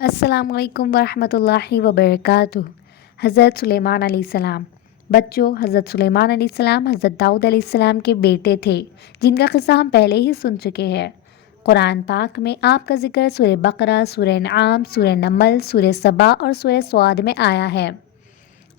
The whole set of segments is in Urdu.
السلام علیکم ورحمۃ اللہ وبرکاتہ۔ حضرت سلیمان علیہ السلام۔ بچوں، حضرت سلیمان علیہ السلام حضرت داؤد علیہ السلام کے بیٹے تھے، جن کا قصہ ہم پہلے ہی سن چکے ہیں۔ قرآن پاک میں آپ کا ذکر سورہ بقرہ، سورہ انعام، سورہ نمل، سورہ سبا اور سورہ سعد میں آیا ہے۔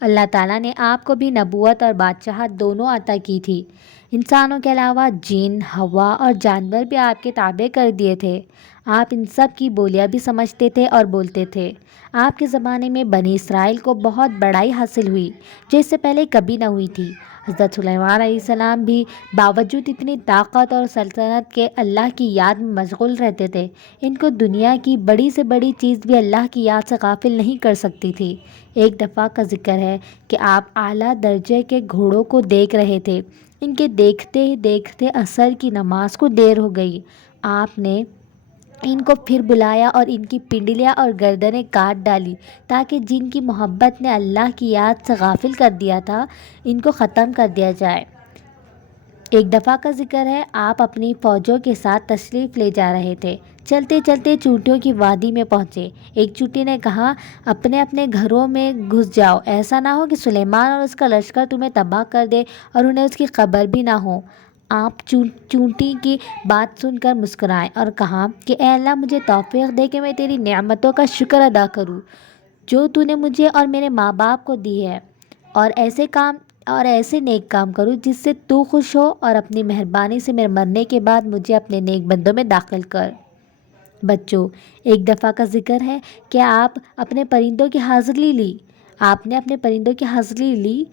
اللہ تعالیٰ نے آپ کو بھی نبوت اور بادشاہت دونوں عطا کی تھی۔ انسانوں کے علاوہ جن، ہوا اور جانور بھی آپ کے تابع کر دیے تھے۔ آپ ان سب کی بولیاں بھی سمجھتے تھے اور بولتے تھے۔ آپ کے زمانے میں بنی اسرائیل کو بہت بڑائی حاصل ہوئی، جو اس سے پہلے کبھی نہ ہوئی تھی۔ حضرت سلیمان علیہ السلام بھی باوجود اتنی طاقت اور سلطنت کے اللہ کی یاد میں مشغول رہتے تھے۔ ان کو دنیا کی بڑی سے بڑی چیز بھی اللہ کی یاد سے غافل نہیں کر سکتی تھی۔ ایک دفعہ کا ذکر ہے کہ آپ اعلیٰ درجے کے گھوڑوں کو دیکھ رہے تھے۔ ان کے دیکھتے ہی دیکھتے عصر کی نماز کو دیر ہو گئی۔ آپ نے ان کو پھر بلایا اور ان کی پنڈلیاں اور گردنیں کاٹ ڈالی، تاکہ جن کی محبت نے اللہ کی یاد سے غافل کر دیا تھا، ان کو ختم کر دیا جائے۔ ایک دفعہ کا ذکر ہے، آپ اپنی فوجوں کے ساتھ تشریف لے جا رہے تھے۔ چلتے چلتے چونٹیوں کی وادی میں پہنچے۔ ایک چونٹی نے کہا، اپنے اپنے گھروں میں گھس جاؤ، ایسا نہ ہو کہ سلیمان اور اس کا لشکر تمہیں تباہ کر دے اور انہیں اس کی خبر بھی نہ ہو۔ آپ چونٹی کی بات سن کر مسکرائے اور کہا کہ اے اللہ، مجھے توفیق دے کہ میں تیری نعمتوں کا شکر ادا کروں جو تو نے مجھے اور میرے ماں باپ کو دی ہے، اور ایسے نیک کام کروں جس سے تو خوش ہو، اور اپنی مہربانی سے میرے مرنے کے بعد مجھے اپنے نیک بندوں میں داخل کر۔ بچوں، ایک دفعہ کا ذکر ہے کہ آپ نے اپنے پرندوں کی حاضری لی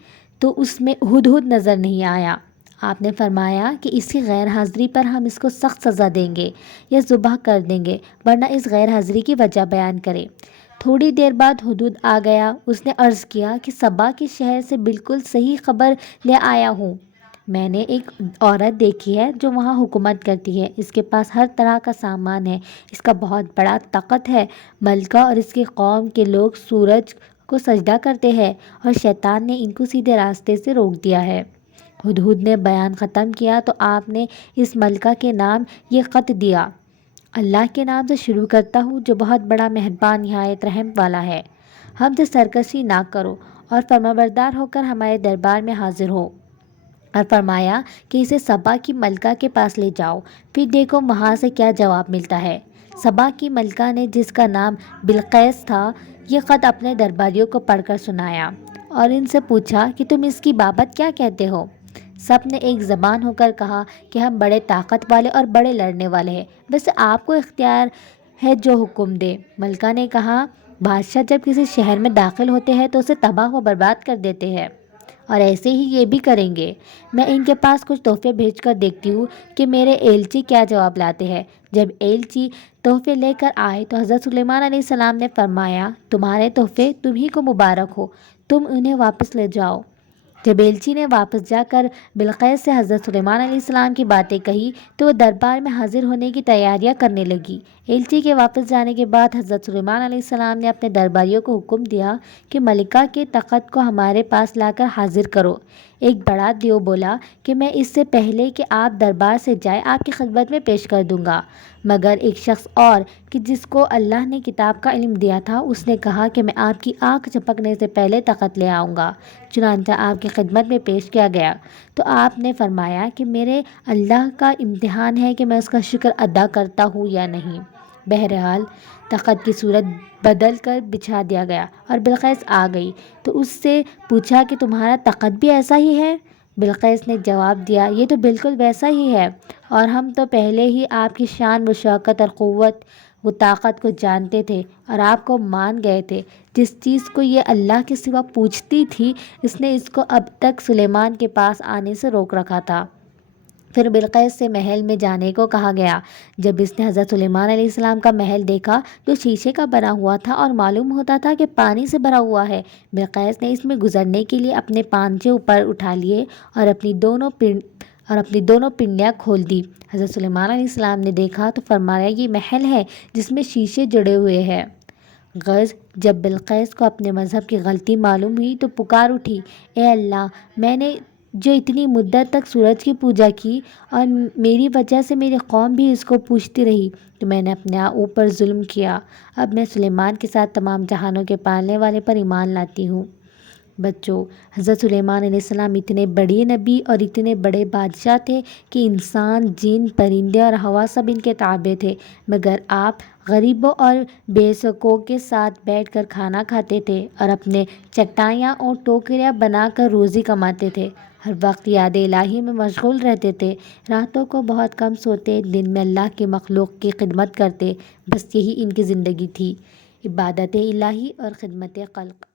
تو اس میں ہدہد نظر نہیں آیا۔ آپ نے فرمایا کہ اس کی غیر حاضری پر ہم اس کو سخت سزا دیں گے یا ذبح کر دیں گے، ورنہ اس غیر حاضری کی وجہ بیان کرے۔ تھوڑی دیر بعد ہدہد آ گیا۔ اس نے عرض کیا کہ سبا کے شہر سے بالکل صحیح خبر لے آیا ہوں۔ میں نے ایک عورت دیکھی ہے جو وہاں حکومت کرتی ہے۔ اس کے پاس ہر طرح کا سامان ہے، اس کا بہت بڑا تخت ہے۔ ملکہ اور اس کی قوم کے لوگ سورج کو سجدہ کرتے ہیں، اور شیطان نے ان کو سیدھے راستے سے روک دیا ہے۔ ہدہد نے بیان ختم کیا تو آپ نے اس ملکہ کے نام یہ خط دیا: اللہ کے نام سے شروع کرتا ہوں جو بہت بڑا مہربان نہایت رحم والا ہے۔ ہم سے سرکشی نہ کرو اور فرمانبردار ہو کر ہمارے دربار میں حاضر ہو۔ اور فرمایا کہ اسے سبا کی ملکہ کے پاس لے جاؤ، پھر دیکھو وہاں سے کیا جواب ملتا ہے۔ سبا کی ملکہ نے، جس کا نام بلقیس تھا، یہ خط اپنے درباریوں کو پڑھ کر سنایا اور ان سے پوچھا کہ تم اس کی بابت کیا کہتے ہو؟ سب نے ایک زبان ہو کر کہا کہ ہم بڑے طاقت والے اور بڑے لڑنے والے ہیں، ویسے آپ کو اختیار ہے جو حکم دے۔ ملکہ نے کہا، بادشاہ جب کسی شہر میں داخل ہوتے ہیں تو اسے تباہ و برباد کر دیتے ہیں، اور ایسے ہی یہ بھی کریں گے۔ میں ان کے پاس کچھ تحفے بھیج کر دیکھتی ہوں کہ میرے ایلچی کیا جواب لاتے ہیں۔ جب ایلچی تحفے لے کر آئے تو حضرت سلیمان علیہ السلام نے فرمایا، تمہارے تحفے تمہیں کو مبارک ہو، تم انہیں واپس لے جاؤ۔ جب ایلچی نے واپس جا کر بلقیس سے حضرت سلیمان علیہ السلام کی باتیں کہی تو وہ دربار میں حاضر ہونے کی تیاریاں کرنے لگی۔ ایلچی کے واپس جانے کے بعد حضرت سلیمان علیہ السلام نے اپنے درباریوں کو حکم دیا کہ ملکہ کے تخت کو ہمارے پاس لا کر حاضر کرو۔ ایک بڑا دیو بولا کہ میں اس سے پہلے کہ آپ دربار سے جائیں آپ کی خدمت میں پیش کر دوں گا، مگر ایک شخص اور کہ جس کو اللہ نے کتاب کا علم دیا تھا، اس نے کہا کہ میں آپ کی آنکھ جھپکنے سے پہلے تخت لے آؤں گا۔ چنانچہ آپ کی خدمت میں پیش کیا گیا تو آپ نے فرمایا کہ میرے اللہ کا امتحان ہے کہ میں اس کا شکر ادا کرتا ہوں یا نہیں۔ بہرحال تخت کی صورت بدل کر بچھا دیا گیا اور بلقیس آ گئی تو اس سے پوچھا کہ تمہارا تخت بھی ایسا ہی ہے؟ بلقیس نے جواب دیا، یہ تو بالکل ویسا ہی ہے، اور ہم تو پہلے ہی آپ کی شان و شوکت اور قوت و طاقت کو جانتے تھے اور آپ کو مان گئے تھے۔ جس چیز کو یہ اللہ کے سوا پوچھتی تھی، اس نے اس کو اب تک سلیمان کے پاس آنے سے روک رکھا تھا۔ پھر بلقیس سے محل میں جانے کو کہا گیا۔ جب اس نے حضرت سلیمان علیہ السلام کا محل دیکھا جو شیشے کا بنا ہوا تھا اور معلوم ہوتا تھا کہ پانی سے بھرا ہوا ہے، بلقیس نے اس میں گزرنے کے لیے اپنے پانچے اوپر اٹھا لیے اور اپنی دونوں پنڈلیاں کھول دی۔ حضرت سلیمان علیہ السلام نے دیکھا تو فرمایا، یہ محل ہے جس میں شیشے جڑے ہوئے ہیں۔ غرض جب بلقیس کو اپنے مذہب کی غلطی معلوم ہوئی تو پکار اٹھی، اے اللہ، میں نے جو اتنی مدت تک سورج کی پوجا کی اور میری وجہ سے میری قوم بھی اس کو پوجتی رہی، تو میں نے اپنے اوپر ظلم کیا۔ اب میں سلیمان کے ساتھ تمام جہانوں کے پالنے والے پر ایمان لاتی ہوں۔ بچوں، حضرت سلیمان علیہ السلام اتنے بڑے نبی اور اتنے بڑے بادشاہ تھے کہ انسان، جن، پرندے اور ہوا سب ان کے تابع تھے، مگر آپ غریبوں اور بے سکوں کے ساتھ بیٹھ کر کھانا کھاتے تھے اور اپنے چٹائیاں اور ٹوکریاں بنا کر روزی کماتے تھے، ہر وقت یاد الہی میں مشغول رہتے تھے، راتوں کو بہت کم سوتے، دن میں اللہ کی مخلوق کی خدمت کرتے، بس یہی ان کی زندگی تھی، عبادت الہی اور خدمت خلق۔